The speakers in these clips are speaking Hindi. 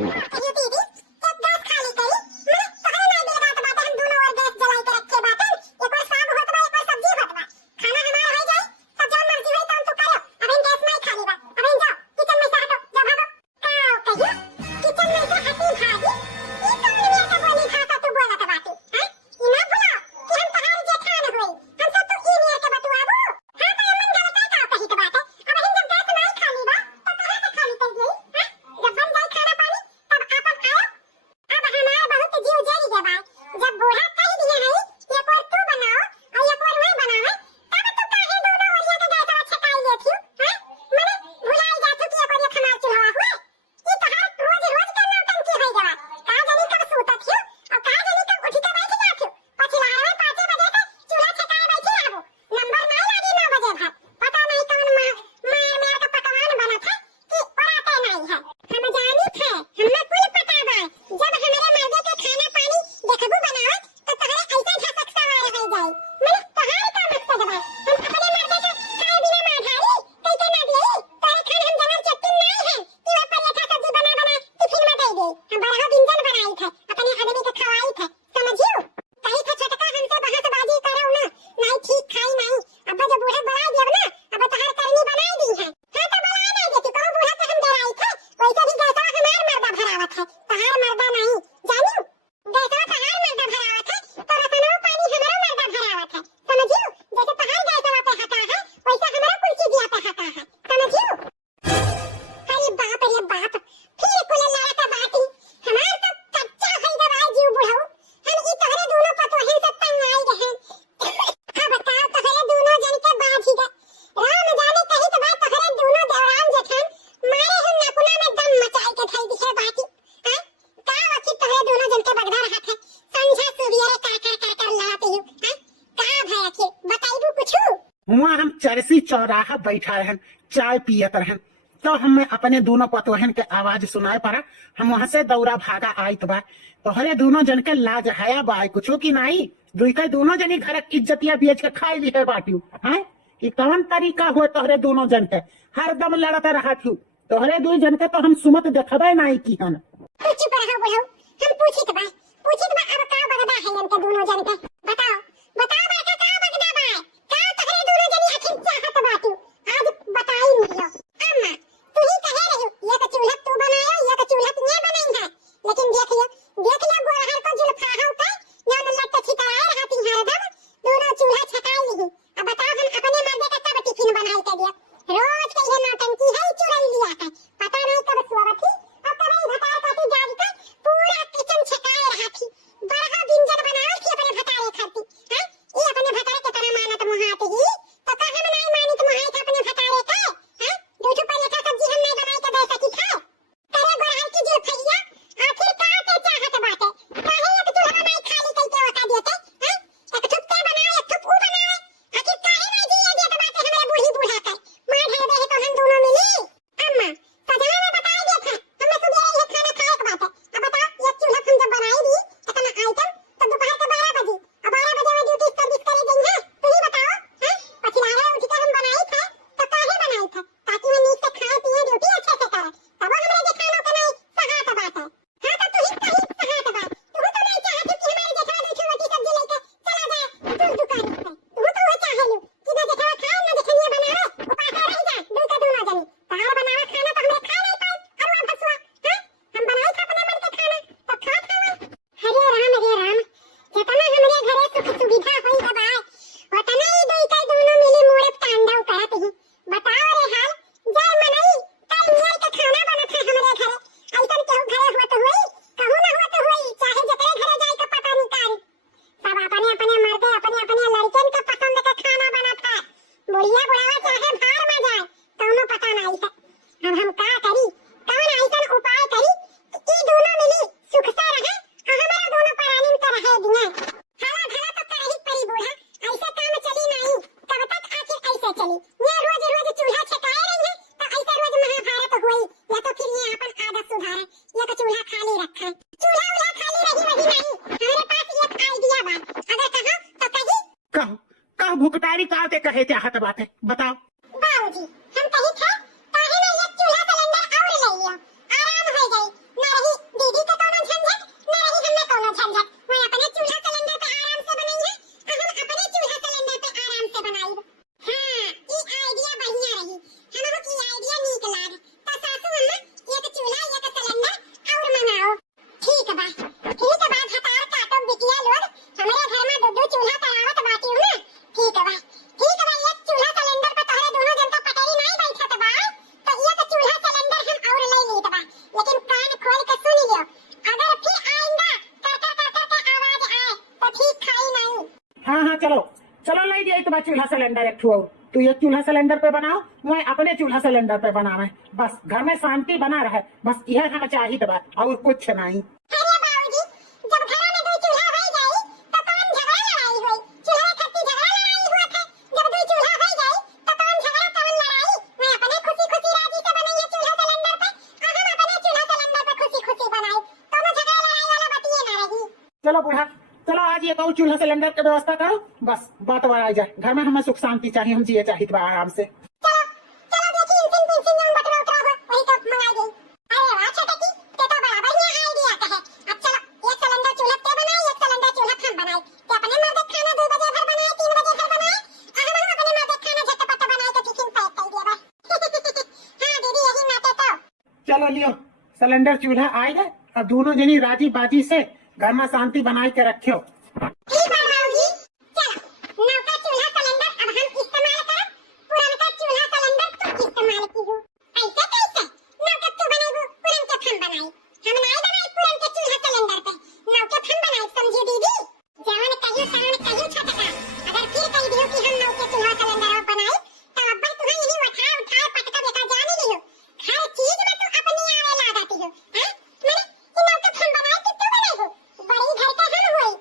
कहियो दीदी एक गैस खाली करी मने तहरे ना बिलगा त बाटे हम दोनों और गैस जलाई के रखे बाटे एक और साग होत बा एक और सब्जी होत बा खाना हमार हो जाई सब जौन मर्जी होई तौन तू करो अब इन गैस नहीं खाली बा अब इन जाओ किचन में से हटो जा भागो काओ कहियो किचन में से हटी भागी ई कौन मेरे का बोली भाषा तू बोलत बाटे हैं ई ना भुलाओ कि हम तहार जेठान होई हम सब तो ई मेरे के बतुआबो हां तो अमन गलत है का कही के बाटे अब इन जब गैस नहीं खाली बा तो कहां से खाली कर गई हैं जब बन जाए खाना पानी तब आपन आओ अब हमार बहुत जीव जरी के बा जब बूढ़ा कह दिए है एक और तू बनाओ और एक और मैं बनावे तब तो काहे दोनों ओरिया के गैसवा छकाई लेथियो हैं मने भुलाई जातो कि एक और एक हमार चुलवा हुए ई तहार रोज रोज का नौटंकी होई जवा का जानी कब सूतत हियो और का जानी कब उठ के बैठ जाथियो पछिलार में 5 बजे से चूल्हा छकाए बैठी रहबो नंबर नहीं लागी 9 बजे भात पता नहीं कौन मार मेरा का पकवान बना था कि पराते नहीं है हम जानी थे हमें कुल पता बा जब हमारे मर्दे के खाना पानी देखबू बनावत तो तहरे ऐसा झसक सवार हो जाई मने तहार का मकसद बा हम अपने मर्दे के खाए बिना मार धारी कैसे ना दिए तारे खान हम जंगल चट्टी नहीं है कि वे पराठा सब्जी बना बना टिफिन में दे दे हम बरहा व्यंजन बनाई थे अपने आदमी के खवाई थे समझियो कहीं था छोटका हमसे बहसबाजी करो ना नहीं ठीक खाई नहीं अब जब बूढ़ा बड़ा देव ना अब तहार करनी बनाई दी है हां तो बना नहीं देती कहो बूढ़ा के हम डराई थे वैसे भी गैसा हमार मर्दा भरावत है तहार मर्दा नहीं जानियो गैसा तहार मर्दा भरावत है तो रसनो पानी हमारा मर्दा भरावत है समझियो जैसे तहार गैसा पे हटा है वैसा हमारा कुल चीज पे हटा है समझियो अरे बाप फिर कुल लड़ा का बाती हमार तो कच्चा है दवाई जीव बुढ़ाऊ हम ई तहरे दोनों पतो हैं सब तंग आई रहे हां बताओ तहरे दोनों जन के बाजी गए राम जाने कहीं तो बात तहरे दोनों देवराम जेठान मारे हम नकुना में दम मचाई के थई दिखे बाती हैं का वकी तहरे दोनों जन के बगदा रहा थे समझा सुवियरे कर लड़ाते हो हैं का भय आखिर बताइबू कुछु वहाँ हम चरसी चौराहा बैठा रहन चाय पियत रहन तो हमें अपने दोनों पतोहन के आवाज सुनाए पड़ा हम वहां से दौड़ा भागा आयत बा तोहरे दोनों जन के लाज हया बा कुछो की नहीं दुई के दोनों जनी घर इज्जतिया बेच के खाई ली है बाटियो हैं ई कौन तरीका हुए तोहरे दोनों जन के हरदम लड़त रहा थी तोहरे दुई जन के तो हम सुमत देखबे नहीं की हन कुछ पर हां बुढ़ाऊ हम पूछित बा अब का बगदा है इनके दोनों जन के बताओ बेटा का बगदा बा का तहरे दोनों जनी आखिर चाहत बाटू आज बताई मिलो अम्मा तू ही कहे रही ये का चूल्हा तू बनायो ये का चूल्हा तू नहीं बनाई है लेकिन देख लियो गोरहर को जुल्फा हो का ना लट छितराए रहती हरदम दोनों चूल्हा छकाई ली अब बताओ हम अपने मर्दे का कब टिफिन बनाई के दिया रोज के ये नौटंकी है चुराई लिया है पता नहीं कब सुवत थी और कब ही भतार काटी जागी का पूरा किचन छकाए रहा थी बड़ा व्यंजन बनाओ कि अपने भतारे खाती हैं ये अपने भतारे के तना मानत मुहाते ही तो का हम नहीं मानित मुहाई था अपने भतारे का हैं दूध पराठा सब्जी हम नहीं बनाई के दे सकी था तेरे गोरहर की जुल्फैया आखिर का के चाहत बाटे काहे एक चूल्हा नहीं खाली कई के वका देते हैं एक थुप के बनाए एक थुप ऊ बनाए आखिर काहे नहीं जिए देत बाटे हमरे बूढ़ी बूढ़ा का मां घर में तो हम दोनों मिली अम्मा सजा में बताई देत है हमें सुबह ये खाना खाए के बाटे अब बताओ एक चूल्हा हम जब बनाई दी इतना आइटम तो दोपहर के 12 बजे अब 12 बजे में ड्यूटी सर्विस करे गई है तू ही बताओ हैं पछिलारे उठ के हम बनाई थे तो काहे बनाई थे ताकि मैं नींद से खाए पिए ड्यूटी अच्छे से करे तब हमरे जे खाना के नहीं सहात बात है हां तो तू ही सहात बात तू तो नहीं चाहती कि हमारे जेठा दूध रोटी सब्जी लेके चला जाए दूध दुकान पे तू तो वो चाहे लो कि ना जेठा खाए ना जेठनिया बनावे उपास रह जाए दू का दोनों जनी तार बनावा खाना तो हमें खा नहीं पाए और वो बसवा हैं हम बनाई था अपने मन के खाना तो खा खावा हरे राम जितना हमरे घरे सुख सुविधा होई है बा उतना ही दुई के दोनों मिली मोरे तांडव करत ही बताओ रे हाल जय मनई कल नियर के खाना बनत है हमरे घरे ऐसन केहू घरे हुआ तो हुई कहू ना हुआ तो हुई चाहे जकरे घरे जाए के पता नहीं कारी सब अपने अपने मर्दे अपने लड़कन के पसंद के खाना बनत है बुढ़िया बुढ़ावा चाहे भार में जाए कौनो पता नहीं है अब हम का करी कौन ऐसन उपाय करी कि ई दोनों मिली सुख से रहे और हमारा दोनों परानी में रहे बिना हाला भला तो करही परी बूढ़ा ऐसे काम चली नहीं कब तक आखिर ऐसे चली ये रोज रोज चूल्हा छकाए रही है तो ऐसे रोज महाभारत हुई या तो फिर ये अपन आदत सुधारे ये तो चूल्हा खाली रखा चूल्हा उल्हा खाली रही वही नहीं हमारे पास एक आइडिया बा अगर कहो तो कही कहो भुगतारी काते कहे चाहत बात है बताओ बाबूजी हम कही थे काहे ना एक चूल्हा सिलेंडर और ले लियो आराम हो गई ना रही झंझट मैं अपने चूल्हा सिलेंडर पे आराम से बनाई है और हम अपने चूल्हा सिलेंडर पे आराम से बनाई। हां ई आइडिया बढ़िया रही, हमहु की आइडिया नीक लाग। तो सासू अम्मा एक चूल्हा एक सिलेंडर और मंगाओ। ठीक बा हतार काटो बिटिया लोग, हमारे घर में दो चूल्हा करावत बाटी हूं ना। ठीक बा एक चूल्हा सिलेंडर पे तोहरे दोनों जन का पटरी नहीं बैठत बा, तो एक चूल्हा सिलेंडर हम और ले लीत बा। लेकिन कान खोल के सुन लियो, अगर फिर आइंदा कर आवाज आए तो ठीक खाई नहीं। हाँ चलो लाई दिया तुम्हारा चूल्हा सिलेंडर एक ठो। तू एक चूल्हा सिलेंडर पे बनाओ, मैं अपने चूल्हा सिलेंडर पे बनावे। बस घर में शांति बना रहे, बस यह हम चाहिए बा और कुछ नहीं। अरे बाबूजी, जब घर में दो चूल्हा हो जाई तो कौन झगड़ा लड़ाई होई? चूल्हा खत्ती झगड़ा लड़ाई हुआ था। जब दो चूल्हा हो जाई तो कौन झगड़ा कौन लड़ाई? मैं अपने खुशी राजी से बनाई है चूल्हा सिलेंडर पे और हम अपने चूल्हा सिलेंडर पे खुशी बनाई। दोनों झगड़ा लड़ाई वाला बतिये ना रही। चलो बूढ़ा, चलो आज ये कहूँ चूल्हा सिलेंडर की व्यवस्था करो, बस बात बार आ जाए। घर में हमें सुख शांति चाहिए, हम जिए चाहिए आराम से। चलो देखी इंसिन पिंसिन जौन बटवा उतरा हो वही तो मंगाई गई। अरे वाह छोटकी, ते तो बड़ा बढ़िया आइडिया कहे। अब चलो एक सिलेंडर चूल्हा ते बनाई, एक सिलेंडर चूल्हा हम बनाई। ते अपने मर्द खाना 2 बजे घर बनाए, 3 बजे घर बनाए और हम अपने मर्द खाना झटपट बनाए के टिफिन पैक कर दिया बस। हां दीदी यही नाते तो। चलो लियो सिलेंडर चूल्हा आए गए, अब दोनों जनी राजी बाजी से घर में शांति बनाए के रखियो। ठीक है बाबूजी, चलो नौका चूल्हा सिलेंडर अब हम इस्तेमाल कर, पुराना चूल्हा सिलेंडर तुम इस्तेमाल कीजियो। ऐसे कैसे? नौका तू बनाइबो, पुरान के हम बनाई। हम नहीं बनाई पुरान के चूल्हा सिलेंडर पे, नौके हम बनाई, समझी दीदी? जवान कहियो छटका, अगर फिर कह दियो कि हम नौके चूल्हा सिलेंडर अब बनाई तो अब्बा तुम्हें यही उठा पटका बेटा जान लियो। हर चीज में तू अपनी आवे लागती हो, हैं? मैंने कि नौके हम बनाई कि तू बनाइबो? बड़ी घर के हम होई,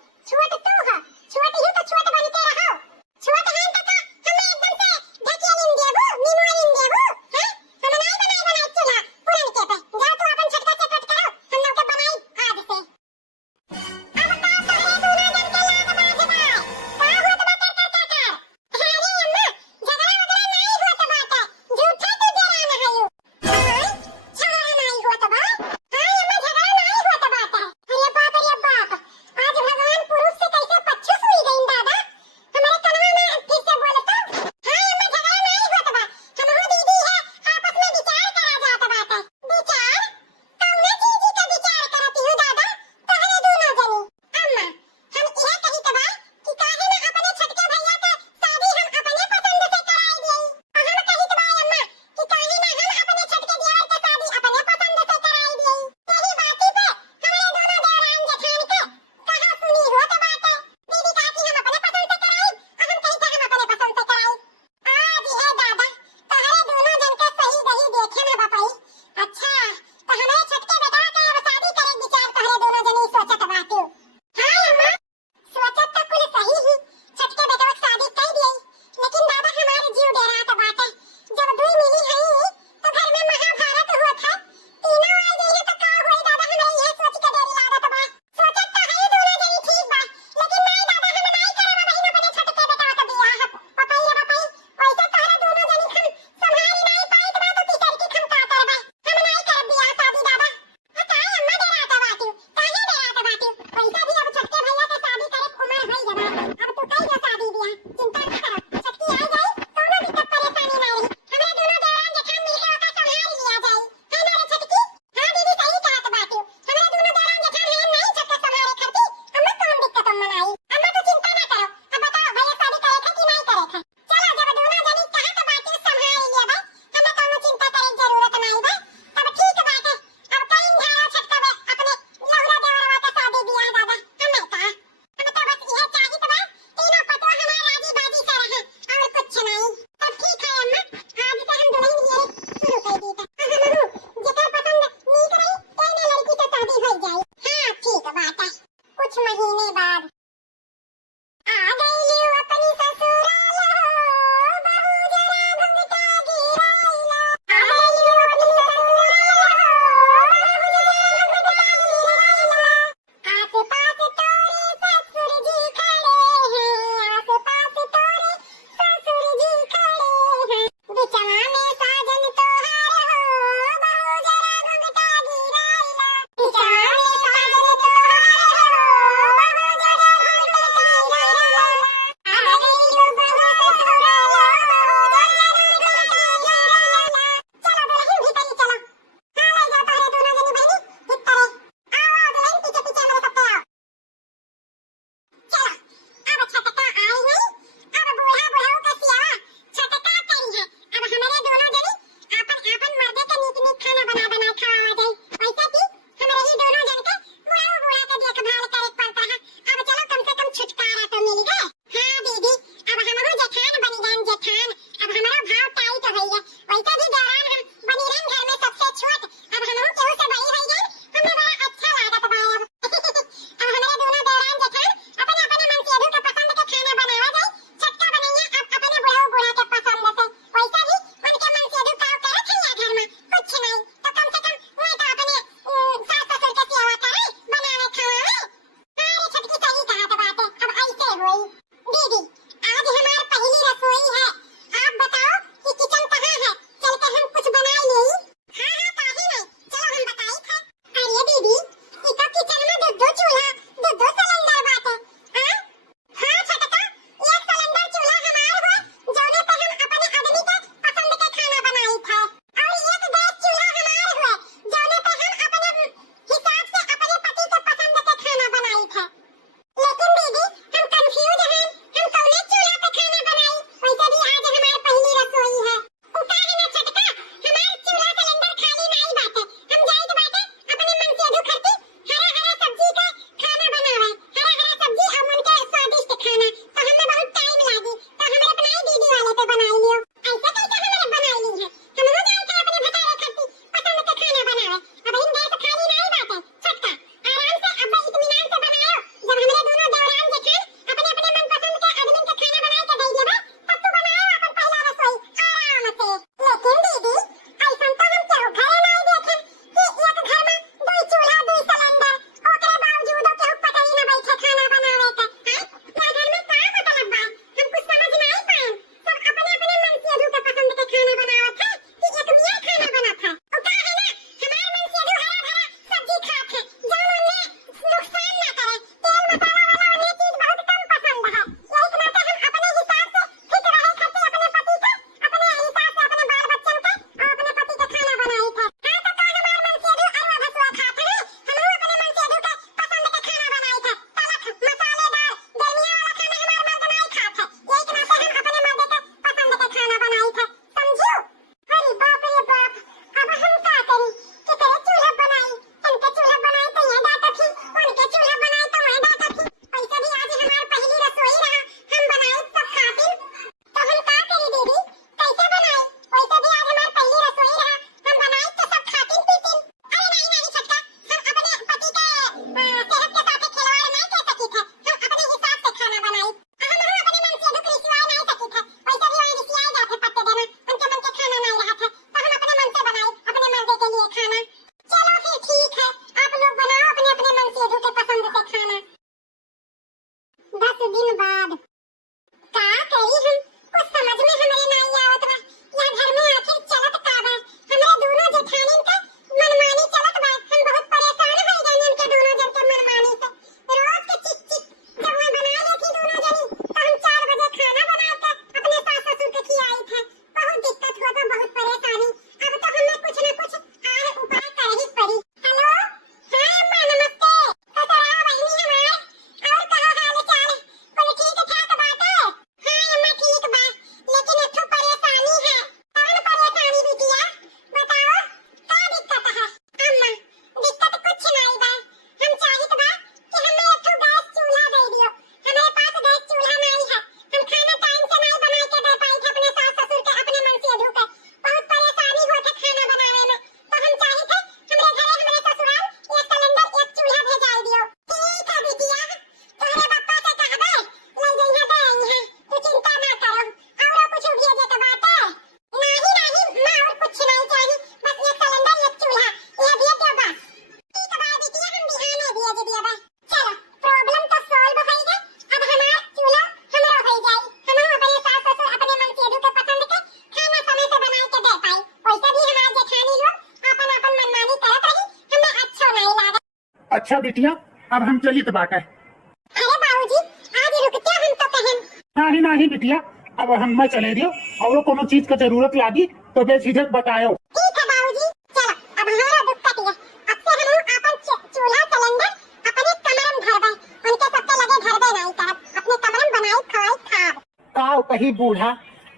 अच्छा बिटिया, अब हम चलित बाटे। अरे बाबूजी आज रुकते हम तो कहें। नहीं नहीं बिटिया, अब हम मैं चले दियो, और कोनो चीज का जरूरत लागी तो बेझिझक बतायो। ठीक है बाबूजी, चलो अब हमारा दुख कट गया। अब से हम अपन चूल्हा सिलेंडर अपने कमरे में धरबे, उनके सबके लगे धरबे नहीं करब, अपने कमरे में बनाई खाई खाब। काव कही बूढ़ा,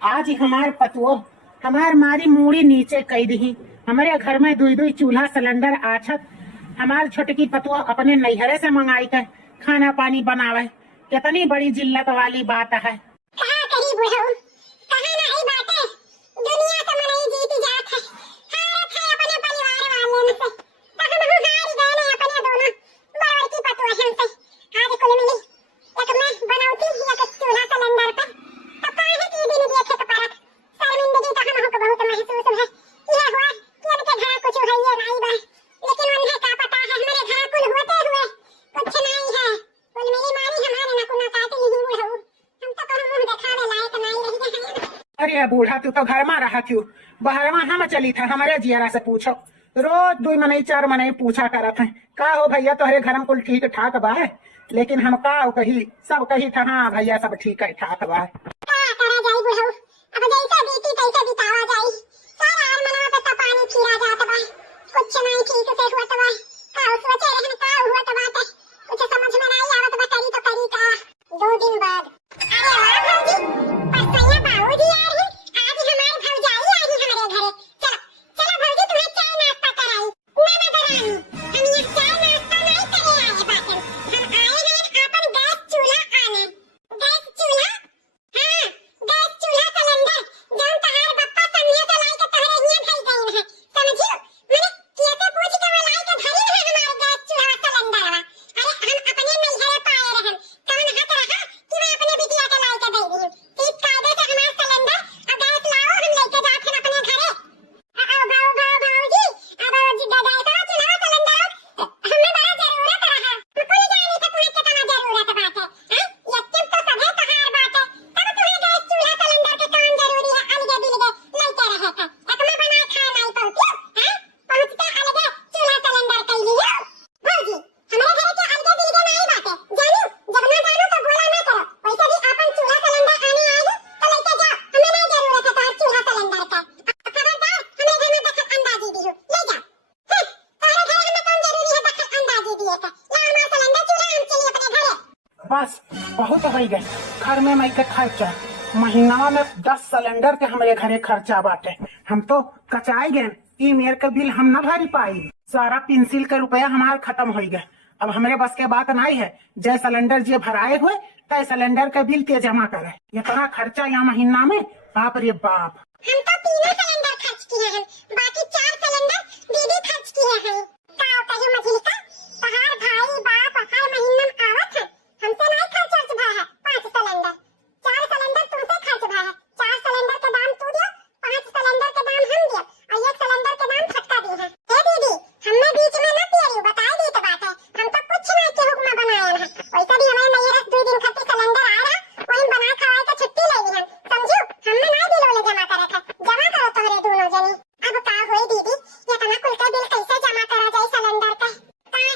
आज ही हमार पतुओ हमार मारी मूड़ी नीचे कई दी। हमारे घर में दुई दुई चूल्हा सिलेंडर आछत। हमार छोटकी पतुआ अपने नैहरे से मंगाई कर खाना पानी बनावे, कितनी बड़ी जिल्लत वाली बात है। कहाँ कही बुढ़ऊ, कहाँ नहीं बातें, दुनिया से मनाई जीती जात है। हारत है अपने परिवार वाले में से, तो हम हार गए ने अपने दोनों बड़ों की पतुआ हमसे। आज कुल मिली एक मैं बनाऊती एक चूल्हा सिलेंडर पे, तो काहे की दिन देखे तो परत शर्मिंदगी तो हमको बहुत महसूस है। यह हुआ कि अब के घर कुछ है ये नहीं बा, लेकिन उन्हें क्या पता है हमारे घर कुल होते हुए कुछ नहीं है। कुल मेरी मारी हमारे न कुना काट ली बुढ़ऊ, हम तो कहूं मुंह दिखावे लायक नहीं रही है। अरे बूढ़ा, तू तो घर में रहा क्यों? बाहर में हम चली था, हमारे जियारा से पूछो। रोज 2 महीने 4 महीने पूछा करत है का हो भैया तोहरे घर में कुल ठीक ठाक बा, लेकिन हम का कही सब कही था हाँ भैया सब ठीक है ठाक बा। क्या करा जाई बुढ़ऊ, अब जैसा बीती तैसा बितावा जाई। सारा मनवा पे तो पानी फिरा जात बा, कुछ नहीं ठीक से हुआ तो बा, का सोचे रहन का हुआ तो बात कुछ समझ में नहीं आवत बा, करी तो करी का। 2 दिन बाद अरे वाह भौजी, परसैया बाबूजी आ रहे, आज हमारे भौजाई आ रही हमारे घरे। चलो चलो भौजी तुम्हें चाय नाश्ता कराई। ना मदरानी, हम ये चाय नाश्ता नहीं करे आए बाटन, हम आए हैं अपन गैस चूल्हा आने। गैस चूल्हा, हाँ गैस चूल्हा सिलेंडर जौन तहार बप्पा समझे से लाई के तहरे हियां भेज गईन है, समझियो। मैंने कैसे पूछ के वो लाई के धरी है हमारे गैस चूल्हा सिलेंडरवा। अरे हम अपने नैहरे पाए रहन, कौन हक रहा कि मैं अपने बिटिया के लाई के दे दी। ठीक कायदे से हमारा सिलेंडर और गैस लाओ, हम लेके जात हैं अपने घरे। आओ भाऊ भाऊजी, अब गैस और चूल्हा सिलेंडर हमें बड़ा जरूरत रहा, कुल जानी तो तुम्हें कितना जरूरत बात है। हां यत्तिम तो सभे तहार बात है, तब तुम्हें गैस चूल्हा सिलेंडर के काम जरूरी है, अलगे बिलगे लेके रहे का एक में बना खा नहीं पहुंचो। हां पहुंचते अलगे चूल्हा सिलेंडर कई लियो भौजी। हमारे घर के अलगे बिलगे नहीं बात है, जानू जब ना जानो तो बोला ना करो। वैसे भी अपन चूल्हा सिलेंडर आने आए हो तो लेके जाओ, हमें नहीं जरूरत है तार चूल्हा सिलेंडर का। खबरदार हमें घर में दखल अंदाजी दी हो, ले जाओ। हां तारे घर में कौन जरूरी है दखल अंदाजी दिए का, ला हमारा सिलेंडर चूल्हा हम चलिए अपने घरे। बस बहुत हो गए घर में मैं के खर्चा, महीना में 10 सिलेंडर के हमारे घरे खर्चा बाटे। हम तो कचाई गए, ई मेर के बिल हम न भरी पाई, सारा पेंसिल का रुपया हमारा खत्म हो गया। अब हमारे बस के बात नहीं है, जय सिलेंडर जे भराए हुए तय सिलेंडर का बिल के जमा करे। इतना खर्चा यहाँ महीना में, बाप रे बाप। हम तो 3 सिलेंडर खर्च किए हैं, बाकी 4 सिलेंडर दीदी खर्च किए हैं। का कहीं मझिलका तहार भाई बाप हर महीने में आवत है, हमसे नहीं खर्च भा है। 5 सिलेंडर 4 सिलेंडर तुमसे खर्च भा है, 4 सिलेंडर के दाम तू दियो, 5 सिलेंडर के दाम हम दियो, और 1 सिलेंडर के दाम फटका दी है। हे दीदी हमने बीच में न पियरी बताई दी तो बात है, हम तो कुछ नहीं के हुक्म बनाया है। वैसे भी हमें नहीं रस 2 दिन खातिर सिलेंडर आ रहा, वही बना खवाए के छुट्टी ले ली है, समझो। हमने नहीं बिल वाले जमा करे थे, जमा करो तोहरे दोनों जनी। अब का होई दीदी, ये तना कुल का बिल कैसे जमा करा जाए सिलेंडर का? काहे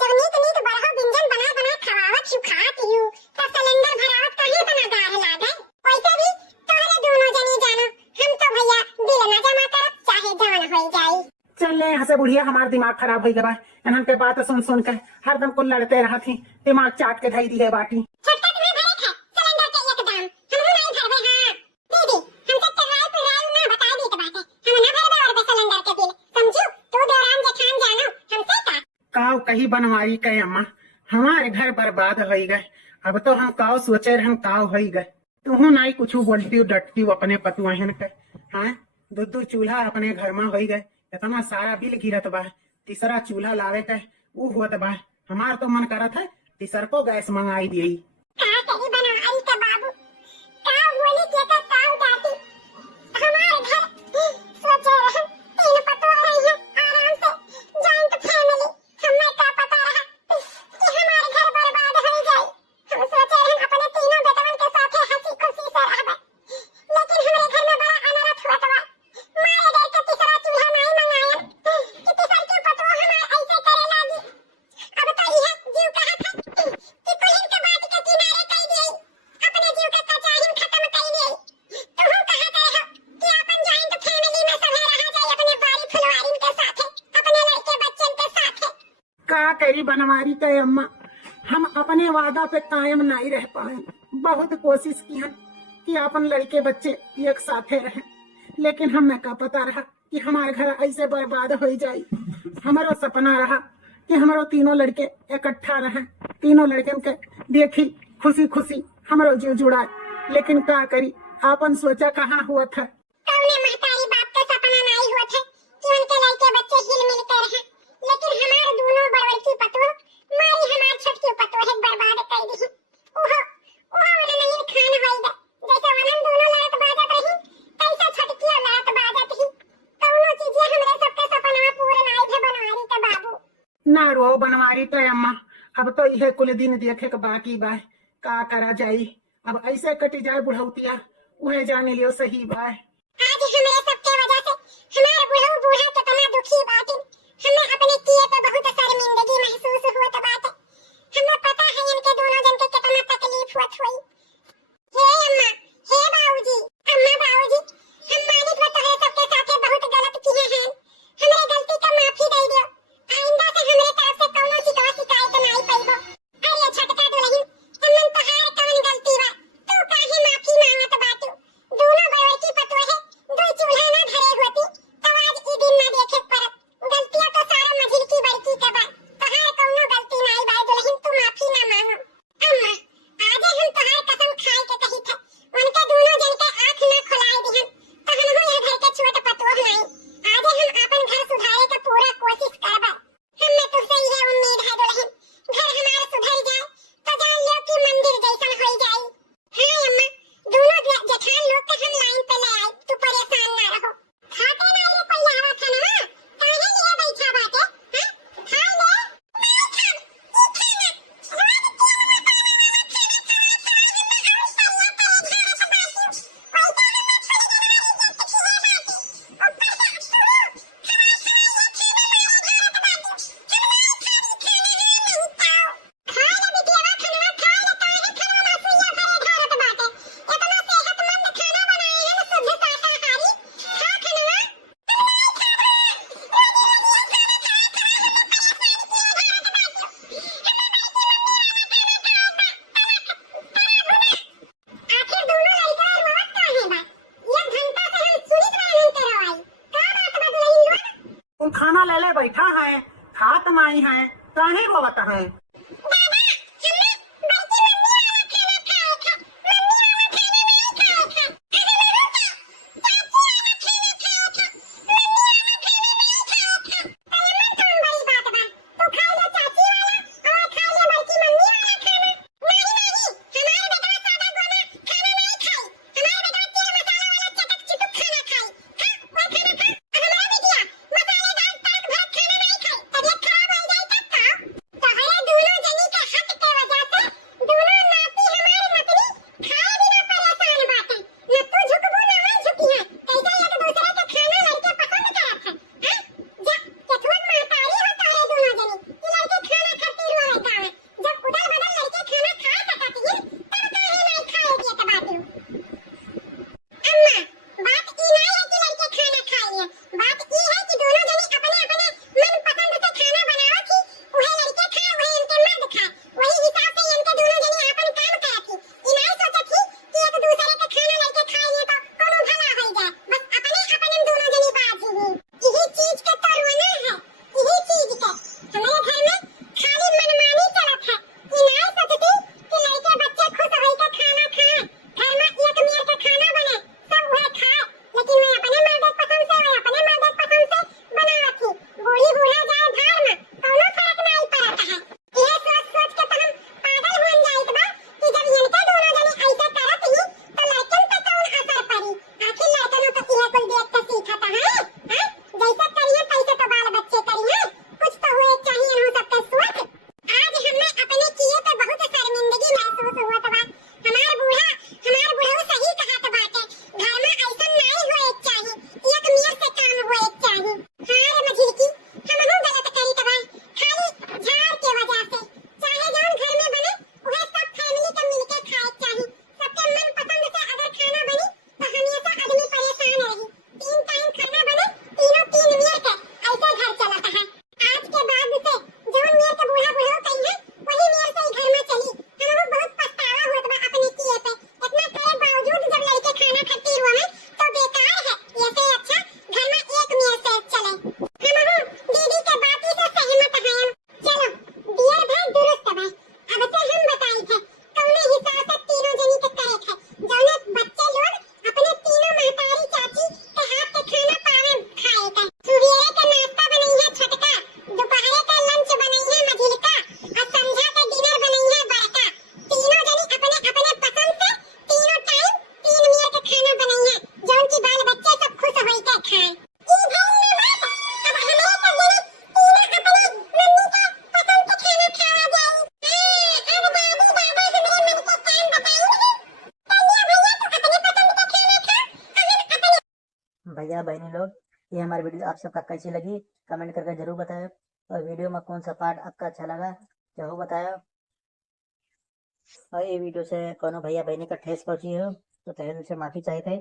जब नीक नीक बड़हो व्यंजन बना बना खवावत छु खात यू, तब सिलेंडर भरावत काहे तना गाढ़ लागे? वैसे भी तोहरे दोनों जनी जानो, हम तो भैया बिल ना जमा करब चाहे जान होई जाई। चल ले यहाँ से बुढ़िया, हमारा दिमाग खराब हो गया। इन्हन के बात सुन सुन के हरदम को लड़ते रहा थी, दिमाग चाट के धई दी है बाटी। छोटका तुम्हें भरे थे सिलेंडर के एक दाम, हमहु नहीं भरबे। हां दीदी हमसे चराई पुराई ना बता दी तो बात है, हम ना भरबे और बे सिलेंडर के बिल, समझो। तू दौरान जेठान जानो हमसे का काव कही बनवाई के अम्मा, हमारे घर बर्बाद हो गए। अब तो हम काव सोचे हम काव हो गए। तू नहीं कुछ बोलती डटती अपने पतुआहन के। हाँ 2 चूल्हा अपने घर में हो गए, इतना सारा बिल गिरत बा, तीसरा चूल्हा लावे के ऊ होत बा। हमार तो मन करत है तीसर को गैस मंगाई दी। का कही बनवाई के बाबू, का बोली के का डाटी हमारे घर सोचे रहे 3 पतुआ रही है आराम से जॉइंट फैमिली, हमें का पता रहा कि हमारे घर बर्बाद हो जाए। हम सोचे रहे अपने तीनों बेटवन के साथ हंसी खुशी से रहबे, लेकिन हमारे घर में बड़ा अनर्थ हुआ तो मारे डर के तीसरा चूल्हा नहीं मंगाया कि तीसर के पतुआ हमारे ऐसे करे लागी। अब मेरी बनवारी तय अम्मा, हम अपने वादा पे कायम नहीं रह पाए। बहुत कोशिश की हम कि अपन लड़के बच्चे एक साथे रहें, लेकिन हमें का पता रहा कि हमारे घर ऐसे बर्बाद हो जाए। हमारा सपना रहा कि हमारो तीनों लड़के इकट्ठा रहें, तीनों लड़कन के देखी खुशी खुशी हमारो जीव जुड़ाए, लेकिन का करी आपन सोचा कहाँ हुआ था। कौने महतारी बाप का सपना नहीं हुआ था कि उनके लड़के बच्चे हिल मिल कर रहें, लेकिन हमारे दोनों बड़बड़की पतों मारी हमार छोटकी पतों है बर्बाद कर दी। ओहो ओहो उन्हें नहीं खान होई दे, जैसे वनन दोनों लड़त बाजत रही कैसा छोटकी लड़त बाजत ही। कौनो चीजें हमरे सबके सपना पूरे नहीं थे बनवारी के बाबू। ना रो बनवारी तय अम्मा, अब तो यह कुल दिन देखे के बाकी बा, का करा जाई। अब ऐसे कटी जाए बुढ़ौतिया, उहे जाने लियो सही बा। आज हमरे सबके वजह से हमारे बुढ़ऊ बूढ़ा कितना दुखी बाटे। हमें अपने किए पे बहुत शर्मिंदगी महसूस होत बाटे। हमें पता है इनके दोनों जन के कितना तकलीफ होत हुई। हे अम्मा, हे बाबूजी, अम्मा बाबूजी, हम मानित हो तोहे सबके साथे बहुत गलत किए हैं। हमरे गलती का माफी दे दियो। आइंदा से हमरे तरफ से कौनो शिकायत नहीं पइबो। अरे छटका दुल्हन, हमन तोहार कौन गलती बा? तू काहे माफी मांगत बाटू? दोनों बड़की पतों है, दो चूल्हा ना धरे होती तो आज ई दिन ना देखे परत। गलतियां तो सारा मझिल की बड़की के बा, तोहार कौनो गलती नहीं बा दुल्हन, तू माफी ना मांगो। अम्मा, आजे हम तोहार कसम खाए के कही थे, उनके दोनों जन के आंख ना खुलाए दिहन तो हम हो घर के छोट पतोह नहीं। आजे हम अपन घर सुधारे के पूरा कोशिश करबा। हमें तुझसे यह उम्मीद है दुल्हन, घर हमारा सुधर जाए तो जान लियो कि मंदिर जैसन हो जाए। हाँ अम्मा, दोनों जेठान लोग के हम लाइन पे ले आए, तू परेशान ना रहो। खाते ना ये कोई हवा खाना, काहे लिए बैठा बाटे? हां खा ले। नहीं खान, ई खाना रोज आखिर दोनों लड़का और मौत काहे बा? एक घंटा से हम सुनित रहन करवाई। का बात बदलई लोग? तुम खाना ले ले बैठा है, खात माई है, काहे रोवत है? दादा, हमने बल्कि मम्मी वाला खाना खाए थे। मम्मी वाला खाना नहीं खाए थे। अरे मम्मी का चाची वाला खाना खाए थे। मम्मी वाला खाना नहीं खाए थे। तयमन कौन बड़ी बात बा? तू खा ले चाची वाला और खा ले बल्कि मम्मी वाला खाना। नहीं नहीं, हमारे बेटा सादा गोना खाना नहीं खाई। हमारे बेटा तेल मसाला वाला चटक चिटुक खाना खाई। खा वो खाना खा। हमारा बेटिया मसालेदार ताक भरत खाना नहीं खाई। तबीयत खराब हो जाए तब खाओ। तोहरे दोनों भैया बहनी लोग, ये हमारी वीडियो आप सबका कैसी लगी कमेंट करके जरूर बताएं। और वीडियो में कौन सा पार्ट आपका अच्छा लगा जरूर बताएं। और ये वीडियो से कोनो भैया बहनी का ठेस पहुंची हो तो तहे दिल से माफी चाहिए।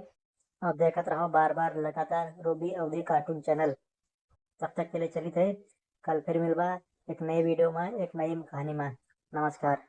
और देखते रहो बार बार लगातार रूबी अवधि कार्टून चैनल। तब तक के लिए चली थे, कल फिर मिलबा एक नई वीडियो में एक नई कहानी में। नमस्कार।